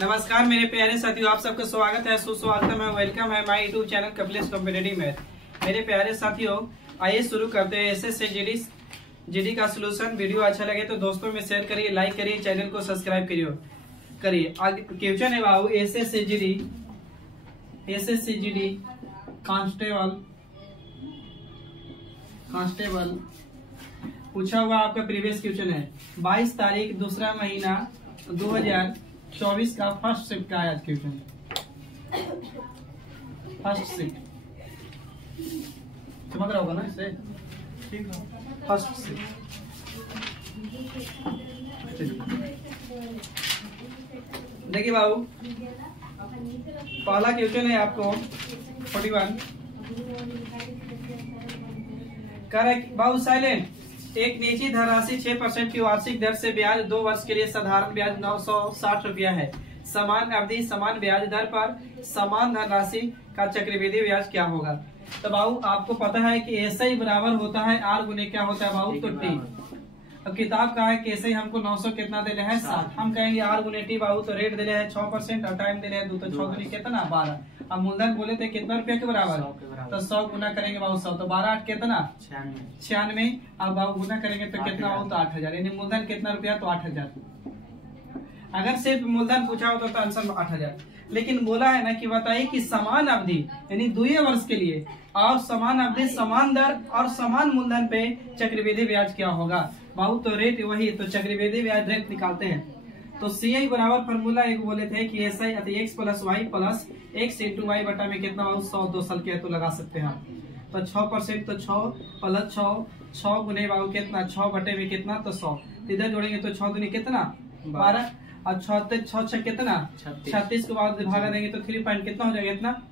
नमस्कार मेरे प्यारे साथियों, आप सबका स्वागत है, सुस्वागतम है, वेलकम है my YouTube channel Kapilesh competitive math. मेरे प्यारे साथियों, आइए शुरू करते हैं एसएससी जीडी का सलूशन। वीडियो अच्छा लगे तो दोस्तों में शेयर करिए, लाइक करिए, चैनल को सब्सक्राइब करिए। आगे क्वेश्चन है बाबू एसएससी जीडी कांस्टेबल पूछा हुआ आपका प्रीवियस क्वेश्चन है। 22 तारीख दूसरा महीना 2024 का फर्स्ट शिफ्ट का आज क्वेश्चन। फर्स्ट शिफ्ट समझ रहा होगा ना इसे? ठीक है, फर्स्ट शिफ्ट। देखिए बाबू, पहला क्वेश्चन है आपको 41 कह रहा है बाबू साइलेंट। एक निजी धनराशि 6% की वार्षिक दर से ब्याज 2 वर्ष के लिए साधारण ब्याज 960 रुपया है। समान अवधि समान ब्याज दर पर समान धनराशि का चक्रवृद्धि ब्याज क्या होगा? तो बाबू आपको पता है कि ऐसे ही बराबर होता है आर गुने क्या होता है बाबू, तो टी। अब किताब का है कि ऐसे ही हमको 900 कितना दे रहे हैं 60। हम कहेंगे आर गुने टी बाबू, तो रेट दे रहे हैं 6% और टाइम दे रहे हैं 2, तो 6 गुने कितना 12। अब मूलधन बोले थे कितना रुपया के बराबर, तो 100 गुना करेंगे बाबू 100, तो 12 8 कितना 96। अब बाबू गुना करेंगे तो कितना हो, तो 8000। यानी मूलधन कितना रुपया, तो 8000। अगर सिर्फ मूलधन पूछा होता तो आंसर 8000, लेकिन बोला है ना कि बताइए कि समान अवधि यानी 2 वर्ष के लिए और समान अवधि समान दर और समान मूलधन पे चक्रवृद्धि ब्याज क्या होगा बाबू? तो रेट वही, तो चक्रवृद्धि ब्याज रेट निकालते हैं। तो CI बराबर फॉर्मूला एक बोले थे कि SI अति x plus Y plus x into Y बटा में कितना बाबू 100 2 साल के तो लगा सकते हैं। तो 6% तो 6 प्लस 6 गुने बाबू कितना 6 बटे में कितना, तो 100। इधर जोड़ेंगे तो 6 दुनी कितना 12 और 6 कितना 36 को बाद भागा देंगे तो 3 पॉइंट कितना हो जाएगा, इतना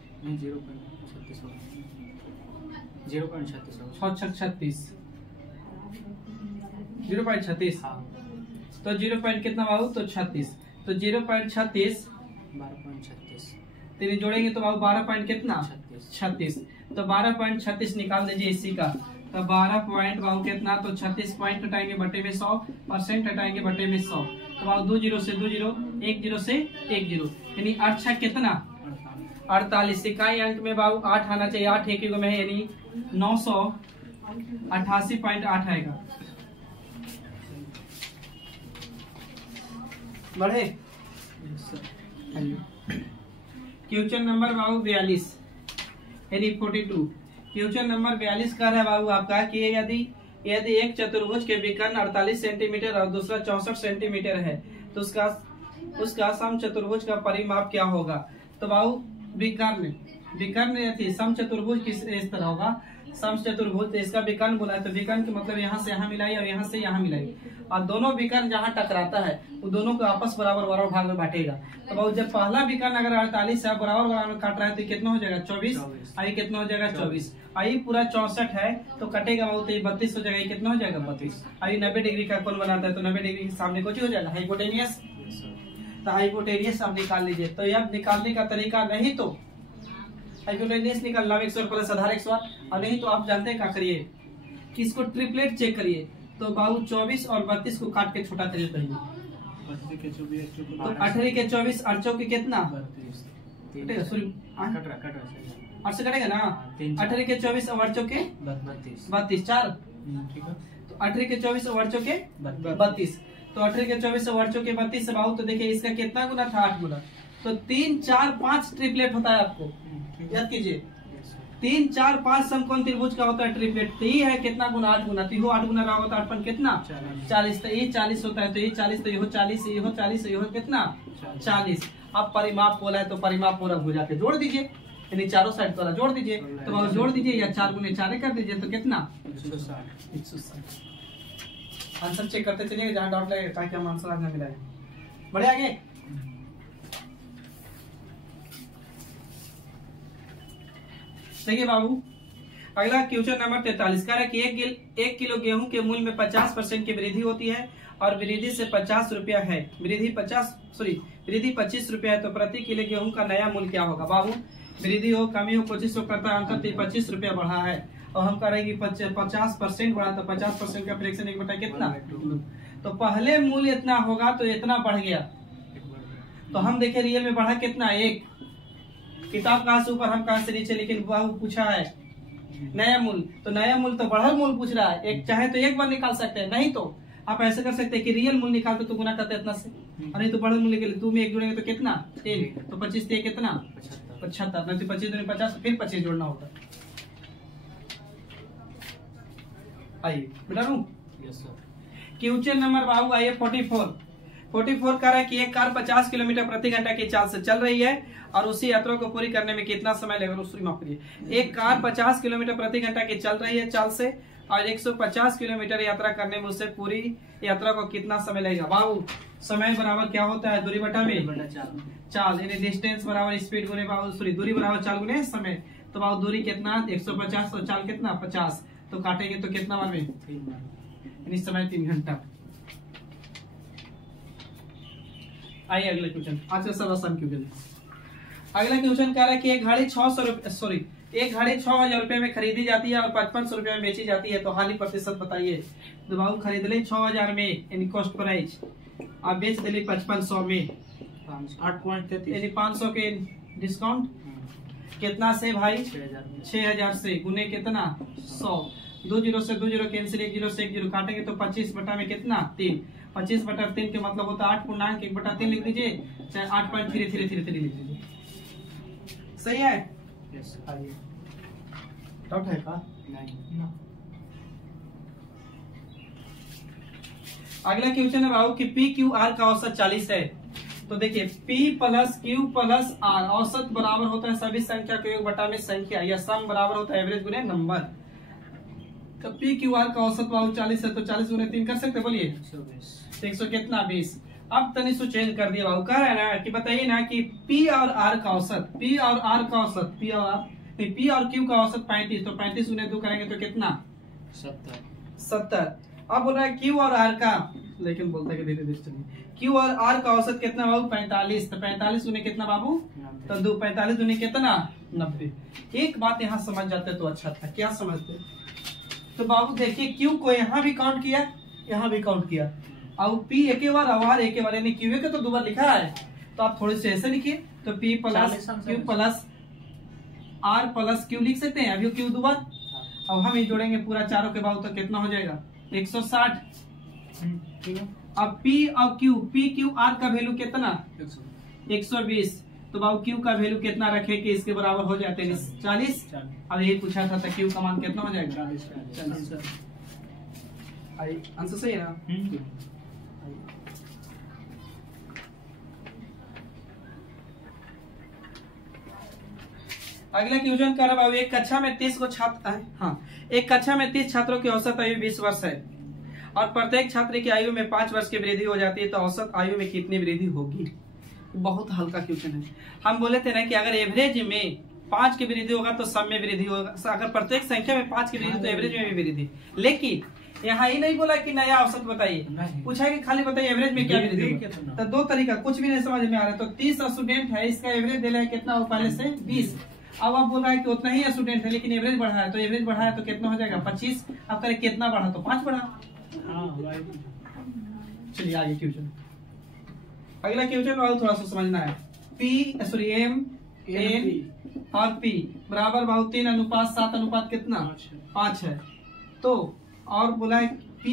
0.36 तो 0 पॉइंट कितना बाबू, तो 36। तो 0.36 12.36 जोड़ेंगे तो बाबू 12 पॉइंट कितना 36। तो 12.36 निकाल दीजिए इसी का, तो 12 पॉइंट बाबू कितना, तो 36 पॉइंट हटाएंगे बटे में 100% हटाएंगे बटे में 100। तो बाबू 2 0 से 2 0 1 0 से 1 0 यानी 8 6 कितना 48। इकाई अंक में बाबू 8 आना चाहिए, 8 एक में है यानी 988.8 आएगा। बढ़े क्वेश्चन नंबर बाबू 42 यानी 42। क्वेश्चन नंबर 42 का है बाबू आपका कि यदि एक चतुर्भुज के विकर्ण 48 सेंटीमीटर और दूसरा 64 सेंटीमीटर है तो उसका सम चतुर्भुज का परिमाप क्या होगा? तो बाबू विकर्ण थी सम चतुर्भुज किस इस तरह होगा, सम चतुर्भुज तो इसका विकर्ण बोला है, तो विकर्ण के मतलब यहाँ से यहाँ मिलाई और यहाँ से यहाँ मिलाई, और दोनों विकर्ण जहाँ टकराता है वो दोनों को आपस बराबर भाग में बांटेगा। तो बाबू जब पहला विकर्ण अगर 48 है बराबर में काट रहा है तो कितना हो जाएगा 24, आई कितना हो जाएगा 24, आई पूरा 64 है तो कटेगा बाबू, तो ये 32 हो जाएगा, ये कितना हो जाएगा 32। आई 90 डिग्री का कोण बनाता है तो 90 डिग्री के सामने कुछ हो जाएगा हाइपोटेनियस। तो हाइपोटेनियस आप निकाल लीजिए। तो अब निकालने का तरीका नहीं तो हाइपोटेनियस निकालना 100 प्लस आधार 100, और नहीं तो आप जानते हैं क्या करिए कि इसको ट्रिपलेट चेक करिए। तो बाबू 24 और 32 को काट के छोटा करिए पहले, तो 18 के 24 8 के कितना 8 से कटेगा ना, 18 के 24 और 8 के 32 4। तो 18 के 24 और 8 के 32, तो 18 के 24 और 8 के 32 बाबू, तो देखिए इसका कितना गुना था 8 गुना, तो 3 4 5 ट्रिपलेट होता है। आपको याद कीजिए 3 4 5 समकोण त्रिभुज का होता है ट्रिपलेट। तो ये है कितना गुना 8 गुना, तो ये 8 गुना रहा होता है 8 कितना 40, तो ये 40 होता है, तो ये 40 तो ये 40 ये 40 ये कितना 40। अब परिमाप बोला है तो परिमाप पूरा हो जाके जोड़ दीजिए, यानी चारों साइड वाला जोड़ दीजिए। तो अब जोड़ दीजिए या 4 गुने 4 कर दीजिए तो कितना 160। आंसर चेक करते चलिए जहाँ डाउट लगेगा ताकि हम आंसर आज ना मिलाए। बढ़े आगे। देखिए बाबू अगला क्वेश्चन नंबर 43 कह रहा है कि 1 किलो गेहूं के मूल्य में 50% की वृद्धि होती है और वृद्धि से 50 रुपया है, वृद्धि 25 रुपया है, तो प्रति किलो गेहूं का नया मूल्य क्या होगा? बाबू वृद्धि हो कमी हो कोशिश करता है अंतर 25 रुपया बढ़ा है और हम करेंगे 50% बढ़ा, तो 50% का फ्रैक्शन 1 बटा कितना, तो पहले मूल्य इतना होगा तो इतना बढ़ गया, तो हम देखे रियल में बढ़ा कितना, 1। किताब कहाँ से ऊपर हम कहाँ से नीचे, लेकिन बाबू पूछा है नया मूल, तो नया मूल तो बढ़ल मूल पूछ रहा है। एक चाहे तो एक बार निकाल सकते हैं, नहीं तो आप ऐसे कर सकते हैं कि रियल मूल निकालते तो गुना करते इतना से, और नहीं तो बढ़ल मूल के लिए 2 में 1 जोड़ेंगे तो कितना 3, तो 25 से कितना 75, नहीं तो 25 दूनी 50, फिर 25 जोड़ना होता। आइए बेटा क्वेश्चन नंबर बाबू आइए 44 कर रहा है कि एक कार 50 किलोमीटर प्रति घंटा की चाल से चल रही है और उसी यात्रा को पूरी करने में कितना समय लगेगा। माफ करिए, एक कार 50 किलोमीटर प्रति घंटा की चल रही है चाल से और 150 किलोमीटर यात्रा करने में उसे पूरी यात्रा को कितना समय लगेगा। बाबू समय बराबर क्या होता है, दूरी बटा में चाल, यानी डिस्टेंस बराबर स्पीड गुने बाबू सॉरी दूरी बराबर चाल गुने समय। तो बाबू दूरी कितना 150 और चाल कितना 50, तो काटेंगे तो कितना बार में, यानी समय 3 घंटा। आइए अगले क्वेश्चन, आज सब आसान क्वेश्चन। अगला क्वेश्चन कह रहा है कि एक घड़ी 6,000 रुपए में खरीदी जाती है और 5500 रुपए में बेची जाती है, तो हानि प्रतिशत बताइए। तो बाबू खरीद ले 6000 में यानी कॉस्ट प्राइस, आप बेच दिले 5500 में 8.33 यानी 500 के डिस्काउंट कितना से भाई 6000 से गुने कितना 100, 2 जीरो से 2 जीरो कैंसिल, 1 जीरो से 1 जीरो काटेंगे तो 25 बटा में कितना 3, 25 बटा 3 के मतलब होता है 8 1 बटा 3 लिख दीजिए, चाहे 8.3333 लिख दीजिए। सही है? यस। आइए डाउट है का? नहीं। अगला क्वेश्चन है बाबू कि पी क्यू आर का औसत 40 है, तो देखिए P plus Q plus R औसत बराबर होता है सभी संख्या के योग बटा में संख्या, या सम बराबर होता है एवरेज गुने नंबर। तो P क्यू आर का औसत बाबू 40 है, तो 40 गुने 3 कर सकते, बोलिए 100 कितना 20। अब तनी सो चेंज कर दिया बाबू, कह रहा है ना कि बताइए ना कि P और R का औसत, P और R का औसत, P और Q का औसत 35, तो 35 गुने 2 करेंगे तो कितना 70। अब बोल रहा है Q और R का, लेकिन बोलता है कि धीरे धीरे चलिए, Q और R का औसत कितना बाबू 45, तो 45 गुने कितना बाबू, तो 2 45 गुने कितना 90। एक बात यहाँ समझ जाते तो अच्छा था, क्या समझते, तो बाबू देखिए Q को यहाँ भी काउंट किया, यहाँ भी काउंट किया, और P एक बार और R एक बार, यानी Q के तो 2 बार लिखा है, तो आप थोड़े से ऐसे लिखिए, तो P plus Q plus R plus Q लिख सकते हैं, अभी Q 2 बार, अब हम ये जोड़ेंगे पूरा चारों के बाबू तो कितना हो जाएगा 160। अब P और Q, P Q R का वैल्यू कितना 120, तो बाबू Q का वैल्यू कितना रखे कि इसके बराबर हो जाते हैं 40। अब यही पूछा था, Q का मान कितना हो जाएगा 40। आंसर सही है ना? अगला क्वेश्चन कर रहा है, एक कक्षा में 30 को छात्र, हाँ, एक कक्षा में 30 छात्रों की औसत आयु 20 वर्ष है और प्रत्येक छात्र की आयु में 5 वर्ष की वृद्धि हो जाती है, तो औसत आयु में कितनी वृद्धि होगी। बहुत हल्का क्वेश्चन है। हम बोले थे ना कि अगर एवरेज में 5 की वृद्धि होगा तो सब में वृद्धि होगा, अगर प्रत्येक संख्या में 5 की वृद्धि तो एवरेज में भी वृद्धि। लेकिन यहाँ ही नहीं बोला कि नया औसत बताइए, पूछा कि खाली बताइए एवरेज में क्या वृद्धि होगा। तो 2 तरीका, कुछ भी नहीं समझ में आ रहा। तो 30 स्टूडेंट है, इसका एवरेज दे रहा है कितना पहले से 20, अब आप बोल रहा है कि उतना ही स्टूडेंट है लेकिन एवरेज बढ़ा है, तो एवरेज बढ़ा है तो कितना हो जाएगा 25। अब करें कितना बढ़ा, तो 5 बढ़ा। चलिए आगे क्वेश्चन, अगला क्वेश्चन बाबू थोड़ा सा समझना है। एम एन और P बराबर बाबू 3:7 कितना 5 है, तो और बोला है P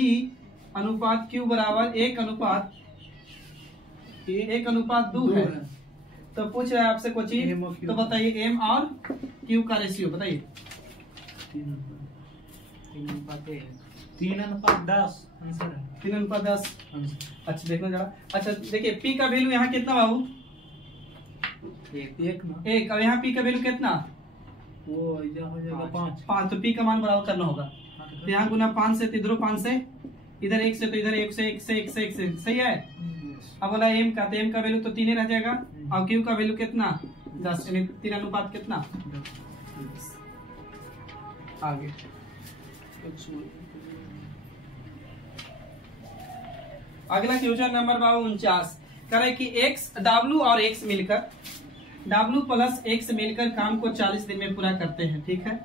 अनुपात Q बराबर 1:2 है। तो पूछ रहा है आपसे कुछ चीज, तो बताइए M और Q का रेशियो बताइए। 3:10 आंसर है, 3:10। अच्छा देखना जरा, अच्छा देखिए P का वैल्यू यहाँ कितना बाबू 1, और यहाँ P का वैल्यू कितना वो इधर हो जाएगा 5, तो P का मान बराबर करना होगा। तो यहाँ गुना 5 से, इधर 5 से, इधर 1 से, तो इधर 1 से 1 से 1 से 1 से, सही है। अब बोला M का, तो M का वैल्यू तो 3 रह जाएगा, और Q का वैल्यू कितना 10, यानी 3 अनुपात कितना 10। आगे अगला क्वेश्चन नंबर बाबू 49 करे कि W और X मिलकर, W प्लस X मिलकर काम को 40 दिन में पूरा करते हैं, ठीक है,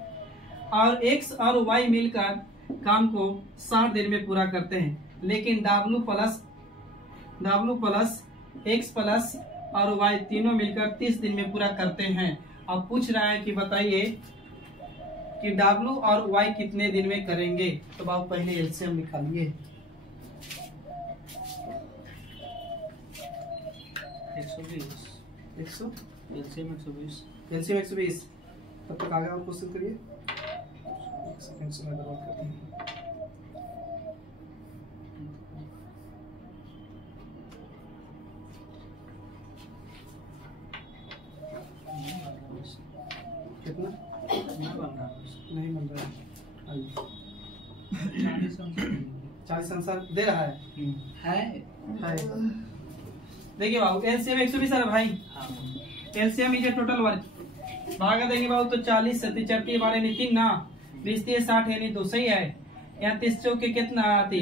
और X और Y मिलकर काम को 60 दिन में पूरा करते हैं, लेकिन W प्लस X प्लस और वाई तीनों मिलकर 30 दिन में पूरा करते हैं। अब पूछ रहा है कि बताइए कि डब्ल्यू और वाई कितने दिन में करेंगे। तो बाबू पहले एलसीएम निकालिए। 120 एलसीएम 120 एलसीएम 120। तब तक आगे और क्वेश्चन करिए। एक सेकंड समय बर्बाद करते हैं। कितना नहीं बन रहा है। 40 आंसर दे रहा है। देखिए बाबू एलसीएम 120 है भाई। एलसीएम इज टोटल वर्क भागा देंगे बाबू तो 40 से 3 बारे नहीं 3 ना 20 60 है नहीं तो सही है। यहाँ 30 चौके कितना आती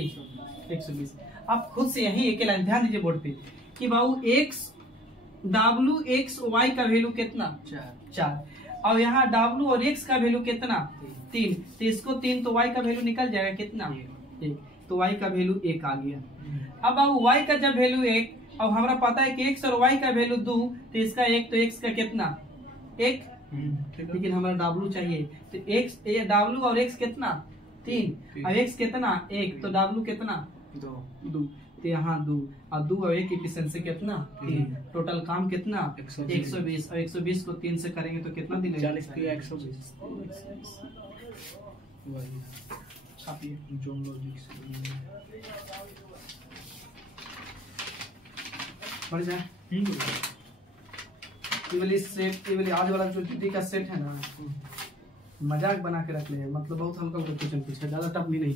120। आप खुद से यही एक लाइन ध्यान दीजिए बोर्ड पे कि बाबू एक्स डब्ल्यू एक्स वाई का वैल्यू कितना 4 और यहाँ डब्ल्यू और एक्स का वैल्यू कितना 3। तो इसको 3 तो वाई का वैल्यू निकल जाएगा कितना 1। तो वाई का वैल्यू 1 आ गया। अब बाबू वाई का जब वैल्यू 1 अब हमारा पता है कि एक्स और वाई का वैल्यू 2 तो इसका 1 तो एक्स का कितना 1 लेकिन हमारा डब्ल्यू चाहिए तो एक्स डब्ल्यू और एक्स कितना 3 और एक्स कितना 1 तो डब्ल्यू कितना 2 तो यहाँ 2 और 2 और 1 की एफिशिएंसी कितना 3। टोटल काम कितना 120 और 120 को 3 से करेंगे तो कितना दिन 40 के 120 छापिए। जोन लॉजिक्स बढ़ जाए। ये वाली सेट ये वाली आज वाला जो टीटी का सेट है ना मजाक बना के रख ले मतलब बहुत हल्का क्वेश्चन पूछा ज्यादा टफ भी नहीं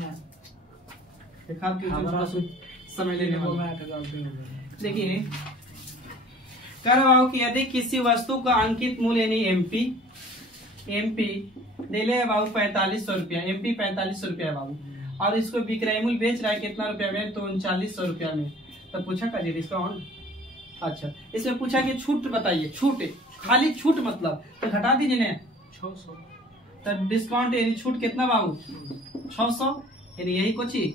है। एक हाथ की समय लेने वाला। देखिए कह रहा हूं कि यदि किसी वस्तु का अंकित मूल्य यानी एमपी दिले है बाबू 4500 रुपया। एमपी 4500 रुपया है बाबू और इसको विक्रय मूल्य बेच रहा है कितना रुपया में तो 3900 रुपया में। तो पूछा का जी डिस्काउंट। अच्छा इसमें पूछा कि छूट बताइए। छूट खाली छूट मतलब तो घटा दीजिए ना 600 तो डिस्काउंट यानी छूट कितना बाबू 600 यानी यही कुछ ही।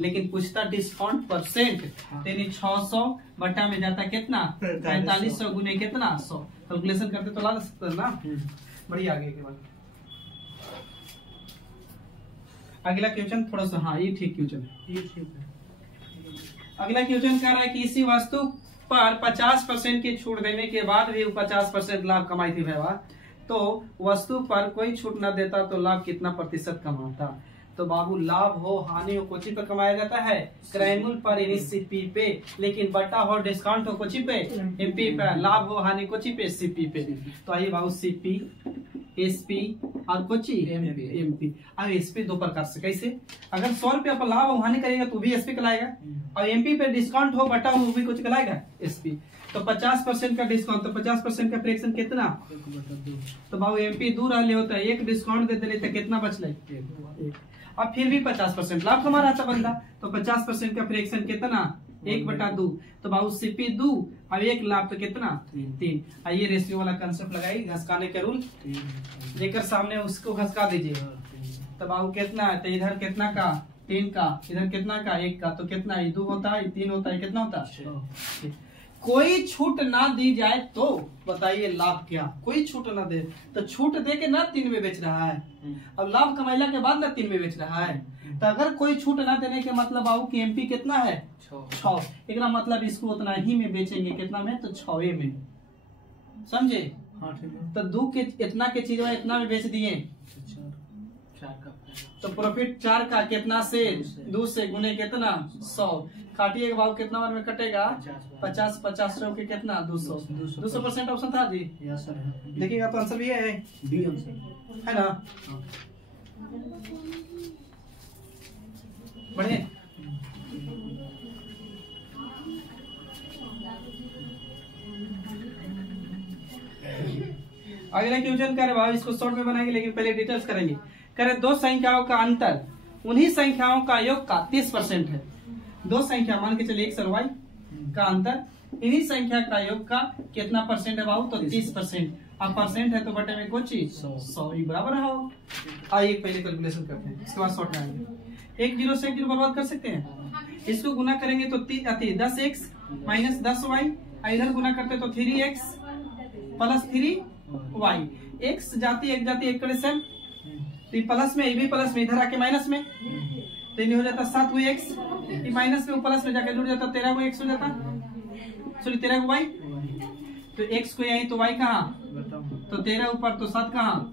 लेकिन पूछता डिस्काउंट परसेंट यानी 600 बटा में जाता कितना 4500 गुने कितना 100। कैलकुलेशन करते तो ला सकते ना। बढ़िया आगे के बाद अगला क्वेश्चन थोड़ा सा हाँ ये ठीक क्वेश्चन है। अगला क्वेश्चन कह रहा है कि इसी वस्तु पर 50% की छूट देने के बाद भी 50% लाभ कमाई थी भैया तो वस्तु पर कोई छूट न देता तो लाभ कितना प्रतिशत कमाता। तो बाबू लाभ हो हानि हो कोची पर कमाया जाता है क्रय मूल्य पर यानी सीपी पे। लेकिन बटा हो डिस्काउंट हो कोची पे एमपी पे। लाभ हो हानि कोची पे सीपी पे। तो आइए बाबू सीपी एसपी और कोची एमपी। अब एसपी दो प्रकार से कैसे अगर 100 रुपया पर लाभ और हानि करेगा तो भी एसपी कहलाएगा और एमपी पे डिस्काउंट हो बटा हो वो भी कुछ कहलाएगा एसपी। तो 50% का डिस्काउंट तो 50% का फ्रैक्शन कितना तो बाबू एमपी दूर रहे होता है 1 डिस्काउंट दे दिले तो कितना बचले अब फिर भी 50% लाभ कमा रहा था बंदा तो 50% का फ्रैक्शन कितना 1/2 तो बाबू सीपी 2 अब 1 लाभ तो कितना 3। आइए रेशियो वाला कंसेप्ट लगाइए घसकाने के रूल लेकर सामने उसको घसका दीजिए। तो बाबू कितना है तो इधर कितना का 3 का इधर कितना का 1 का तो कितना 2 होता है 3 होता है कितना होता है। कोई छूट ना दी जाए तो बताइए लाभ क्या। कोई छूट ना दे तो छूट दे के ना 3 में बेच रहा है अब लाभ कमाइला के बाद ना 3 में बेच रहा है। तो अगर कोई छूट ना देने के मतलब बाबू की एमपी कितना है 6 एक मतलब इसको उतना ही में बेचेंगे कितना में तो 6 में समझे। तो 2 के इतना के चीज इतना में बेच दिए तो प्रॉफिट 4 का कितना से 2 से गुने कितना 100 काटिए के भाव कितना बार में कटेगा 50 के कितना 200% ऑप्शन था जी। देखिएगा तो आंसर भी है बी आंसर है ना। बढ़िया अगला क्वेश्चन करे भाव इसको शॉर्ट में बनाएंगे लेकिन पहले डिटेल्स करेंगे। करे 2 संख्याओं का अंतर उन्हीं संख्याओं का योग का 30% है। 2 संख्या मान के चलिए x और y का अंतर इन्हीं संख्या का योग का कितना परसेंट है बाबू तो 30%। अब परसेंट है तो बटे में कोई चीज 100 बराबर है। आइए पहले कैलकुलेशन करते हैं इसके बाद शॉर्ट में आएंगे। 1 0 से 1 0 बर्बाद कर सकते हैं। इसको गुना करेंगे तो 10x माइनस 10y, इधर गुना करते तो 3x प्लस 3y, x जाती एक जाती एक कड़े सेम, तो ये प्लस में, ये भी प्लस में, इधर आके माइनस में, तो ये हो जाता 7x, ये माइनस में प्लस में जाके जुड़ जाता 13x हो जाता, सॉरी 13y, तो x को यही तो y कहाँ, तो 13 ऊपर तो 7 कहाँ,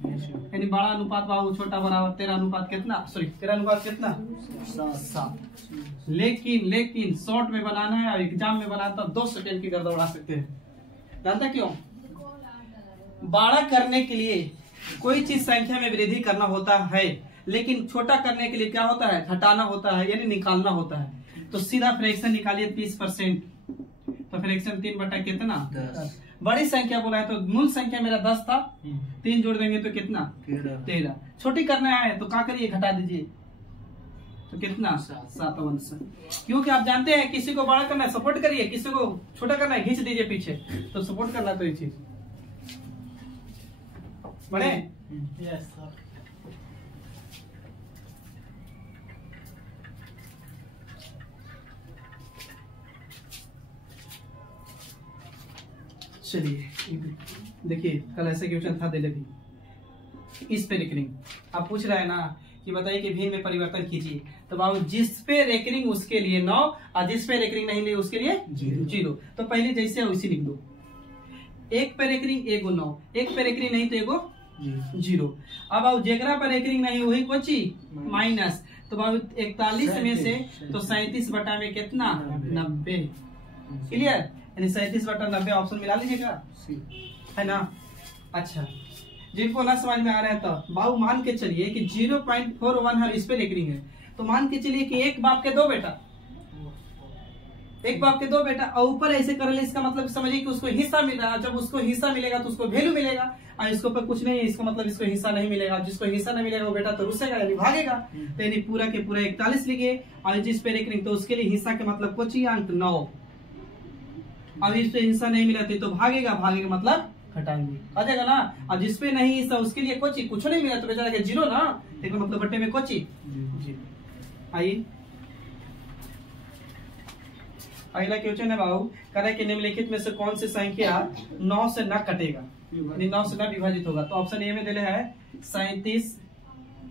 यानी बड़ा अनुपात बाबू छोटा बराबर 13 अनुपात कितना, सॉरी 13 अनुपात कितना 7। लेकिन शॉर्ट में बनाना है और एग्जाम में बनाना तो 2 सेकंड की गर्दा उड़ा सकते हैं। जानता क्यों? बड़ा करने के लिए कोई चीज संख्या में वृद्धि करना होता है, लेकिन छोटा करने के लिए क्या होता है, घटाना होता है, यानी निकालना होता है। तो सीधा फ्रैक्शन निकालिए 30%, तो फ्रैक्शन 3 बटा कितना 10। बड़ी संख्या बोला है तो मूल संख्या मेरा 10 था, 3 जोड़ देंगे तो कितना 13। छोटी करना है तो क्या करिए, घटा दीजिए, तो कितना 7। क्योंकि आप जानते हैं किसी को बड़ा करना है सपोर्ट करिए, किसी को छोटा करना है खींच दीजिए पीछे, तो सपोर्ट करना तो ये चीज बड़े। Yes sir. चलिए देखिए, कल ऐसे क्वेश्चन था दिले भी इस पे रेकरिंग। आप पूछ रहे हैं ना कि बताइए कि भिन्न में परिवर्तन कीजिए, तो बाबू जिस पे रेकरिंग उसके लिए 9 और जिस पे रेकरिंग नहीं उसके लिए 0। तो पहले जैसे है वैसे लिख दो, एक पे रेकरिंग एगो 9, एक पे रेकरिंग नहीं तो एगो 0। अब बाबू जेकरा पर रेकरिंग नहीं वही कोची माइनस, तो बाबू 41 में से तो 37 बटा में कितना 90। क्लियर, यानी 37 बटा 90 ऑप्शन मिला लीजिएगा, है ना। अच्छा, जिनको ना समझ में आ रहा है तो बाबू मान के चलिए कि 0.41 है, इस पे रेकरिंग है, तो मान के चलिए कि एक बाप के 2 बेटा, एक बाप के 2 बेटा, और ऊपर ऐसे कर ले, इसका मतलब समझिए कि उसको हिस्सा मिल रहा है। जब उसको हिस्सा मिलेगा तो उसको वैल्यू मिलेगा, और इसके ऊपर कुछ नहीं है, इसका मतलब इसको हिस्सा नहीं मिलेगा। जिसको हिस्सा नहीं मिलेगा वो बेटा तो रुसेगा यानी भागेगा, तो यानी पूरा के पूरा 41 लिखिए, और जिस पे रेकरिंग तो उसके लिए हिस्सा के मतलब कुछ ही अंक 9। अब इस पे हिस्सा नहीं मिला तो भागेगा, भागेगा मतलब घटाएंगे, आ जाएगा ना। और जिसपे नहीं हिस्सा उसके लिए कुछ नहीं मिला तो बेचारा 0 ना, देखो मतलब बट्टे में कुछ ही। आइए अगला क्वेश्चन है बाबू, कह रहा है कि निम्नलिखित में से कौन सी संख्या 9 से न कटेगा, यानी 9 से न विभाजित होगा। तो ऑप्शन ए में दिले है 37,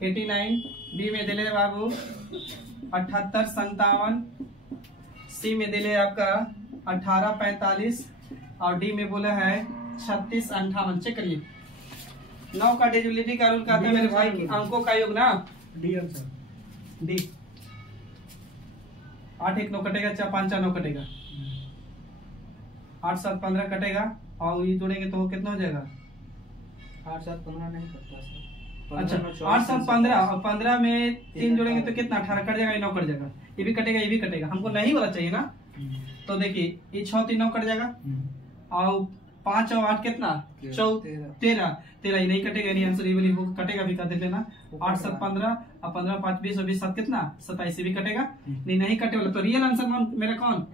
89, बी में दिले है बाबू 78, 57, सी में दिले है आपका 18, 45, और डी में बोला है 36, 58। चेक करिए, 9 का डिविजिबिलिटी का रूल कहते हैं मेरे भाई कि अंकों का योग ना, डी आंसर, डी 8 1 9 कटेगा, 4 5 4 9 कटेगा, 8 7 15 कटेगा, और ये जोड़ेंगे तो कितना हो जाएगा 8 7 15 नहीं कटता सर। अच्छा 8 7 15, और 15 में 3 जोड़ेंगे तो कितना 18 कट जाएगा, ये 9 कट जाएगा, ये भी कटेगा ये भी कटेगा, हमको नहीं बोला चाहिए ना। तो देखिए ये 6 3 9 कट जाएगा, और 5 और 8 कितना 13 ये नहीं कटेगा, यानी आंसर ये वाली कटेगा भी, कर देते लेना 8 7 15, और 15 5 20 और 20 7 कितना 27, भी कटेगा नहीं कटे वाला। तो रियल आंसर मेरा कौन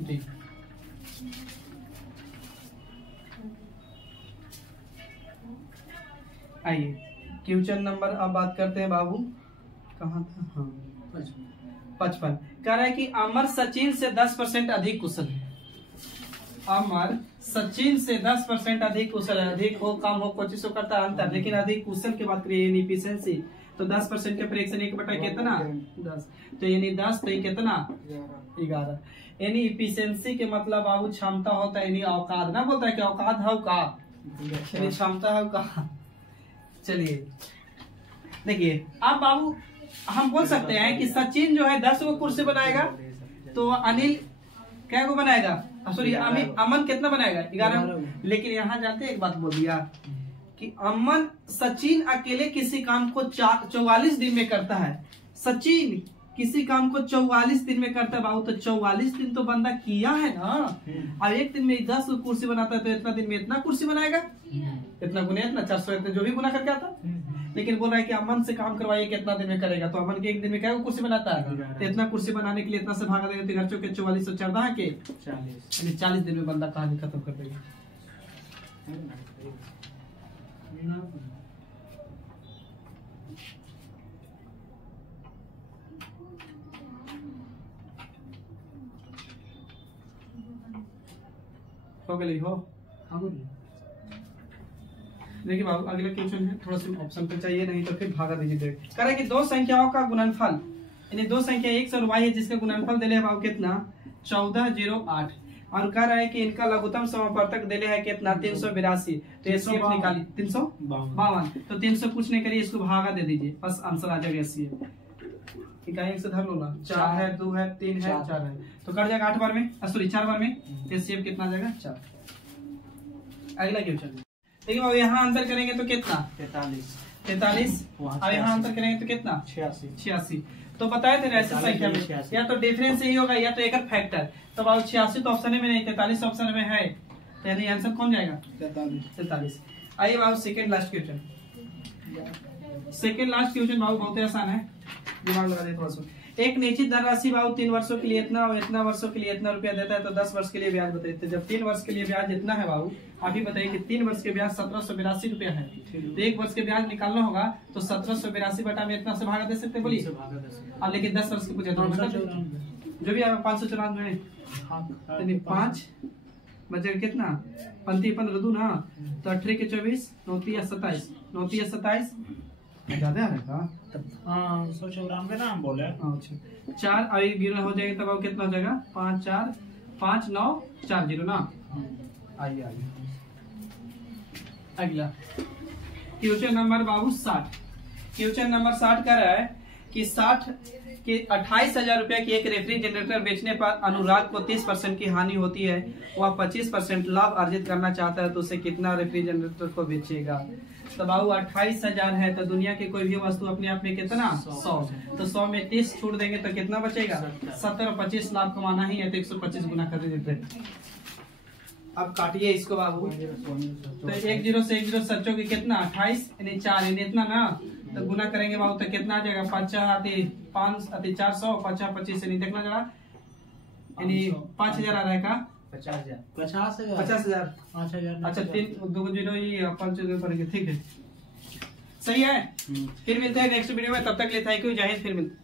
डी। आइए क्वेश्चन नंबर अब बात करते हैं बाबू, कहाँ था, हाँ 55। कह रहा है कि अमर सचिन से 10% अधिक कुशल है। अमर सचिन से 10% अधिक कुशल है, अधिक हो कम हो कोशिश करता है अंतर, लेकिन अधिक कुशल की बात करिए इफिशिएंसी, तो 10% के फ्रैक्शन 1 बटा कितना 10, तो यानी 10 तो कितना 11, यानी इफिशिएंसी के मतलब बाबू क्षमता होता है, यानी औकात ना बोलता है कि औकात है का, यानी क्षमता है का। चलिए देखिए, आप बाबू हम बोल सकते हैं कि सचिन जो है 10 को कुर्सी बनाएगा, तो अनिल क्या को बनाएगा, सॉरी अमन कितना बनाएगा 11। लेकिन यहाँ जानते हैं एक बात बोल दिया कि अमन सचिन अकेले किसी काम को 44 दिन में करता है, सचिन किसी काम को 44 दिन में करता है बाबू, तो 44 दिन तो बंदा किया है ना, और एक दिन में 10 कुर्सी बनाता है, तो इतना दिन में इतना कुर्सी बनाएगा, इतना गुना इतना 400 इतना जो भी गुना करके आता। लेकिन बोल रहा है कि अमन से काम करवाइए कितना दिन में करेगा, तो अमन के एक दिन में क्या कुर्सी बनाता है, तो इतना कुर्सी बनाने के लिए इतना से भागा देगा, तो के 44 और 14 के 40 दिन में बंदा कहानी खत्म कर देगा। हो गई हो। हाँ बोलिए। देखिए बाबू अगला क्वेश्चन है, थोड़ा सा ऑप्शन पे चाहिए, नहीं तो फिर भागा दीजिए डायरेक्ट। कह रहा है कि दो संख्याओं का गुणनफल, यानी दो संख्या x और y है जिसका गुणनफल दिले है बाबू कितना 1408, और कह रहा है कि इनका लघुत्तम समापवर्तक दिले है कितना 382। तो ये सीएफ निकाली 352, तो 300 कुछ नहीं करिए, इसको भागा दे दीजिए, बस आंसर आ जाएगा सीएफ। इकाई से धर लो ना, 4 है, 2 है, 3 है, 4 है, तो कट जाएगा 8 बार में, सॉरी 4 बार में, तो सीएफ कितना आ जाएगा 4। अगला क्वेश्चन देखिए बाबू, यहाँ अंतर करेंगे तो कितना 43, और यहाँ अंतर करेंगे तो कितना 86। तो बताए थे ऐसे संख्या में या तो डिफरेंस ही होगा या तो एक फैक्टर। तो बाबू 86 तो ऑप्शन में नहीं, 43 ऑप्शन में है, तो यानी आंसर कौन जाएगा 43। आइए बाबू second last question. Second last question बाबू बहुत ही आसान है, दिमाग लगा दे थोड़ा सा। एक निश्चित धनराशि बाबू 3 वर्षों के लिए इतना और इतना वर्षों के लिए इतना रुपया देता है, तो 10 वर्ष के लिए ब्याज बताइए। तो जब 3 वर्ष के लिए ब्याज इतना है बाबू, अभी बताइए कि 3 वर्ष के ब्याज 1782 रुपया है, तो 1 वर्ष के ब्याज निकालना होगा तो 1782 बटा में इतना से भागा दे सकते हैं, बोलिए। अब लेकिन 10 वर्ष के पूछे जो भी 594 5 बचेगा कितना, 15 दू ना, तो 18 के 24 9 27 ज्यादा रहेगा। हाँ 194 ना हम बोले। अच्छा 4 अभी गिना हो जाएगा, तब अब कितना हो जाएगा 5 4 5 9 4 0 ना। आइए अगला क्वेश्चन नंबर बाबू 60। क्वेश्चन नंबर 60 कह रहा है कि 60 के 28,000 रुपया की एक रेफ्रिजरेटर बेचने पर अनुराग को 30% की हानि होती है, वह 25% लाभ अर्जित करना चाहता है, तो उसे कितना रेफ्रिजरेटर को बेचेगा। तो बाबू 28,000 है, तो दुनिया की कोई भी वस्तु अपने आप में कितना 100, तो 100 में 30 छूट देंगे तो कितना बचेगा 70, और 25 लाभ कमाना ही है तो 125 गुना कर दीजिए। अब काटिए इसको बाबू, तो 1 0 से 1 0 सच्चों की कितना 28 यानी 4 यानी इतना ना, तो गुना करेंगे बाबू तो कितना आ जाएगा 5 5 400 50 25 यानी देखना जरा, यानी 5000 आ रहा है का 50,000 अच्छा 3 2 0 ये 5 0 पड़ेंगे, ठीक है सही है। फिर मिलते हैं नेक्स्ट वीडियो में, तब तक के लिए थैंक यू, जय हिंद, फिर मिलते हैं।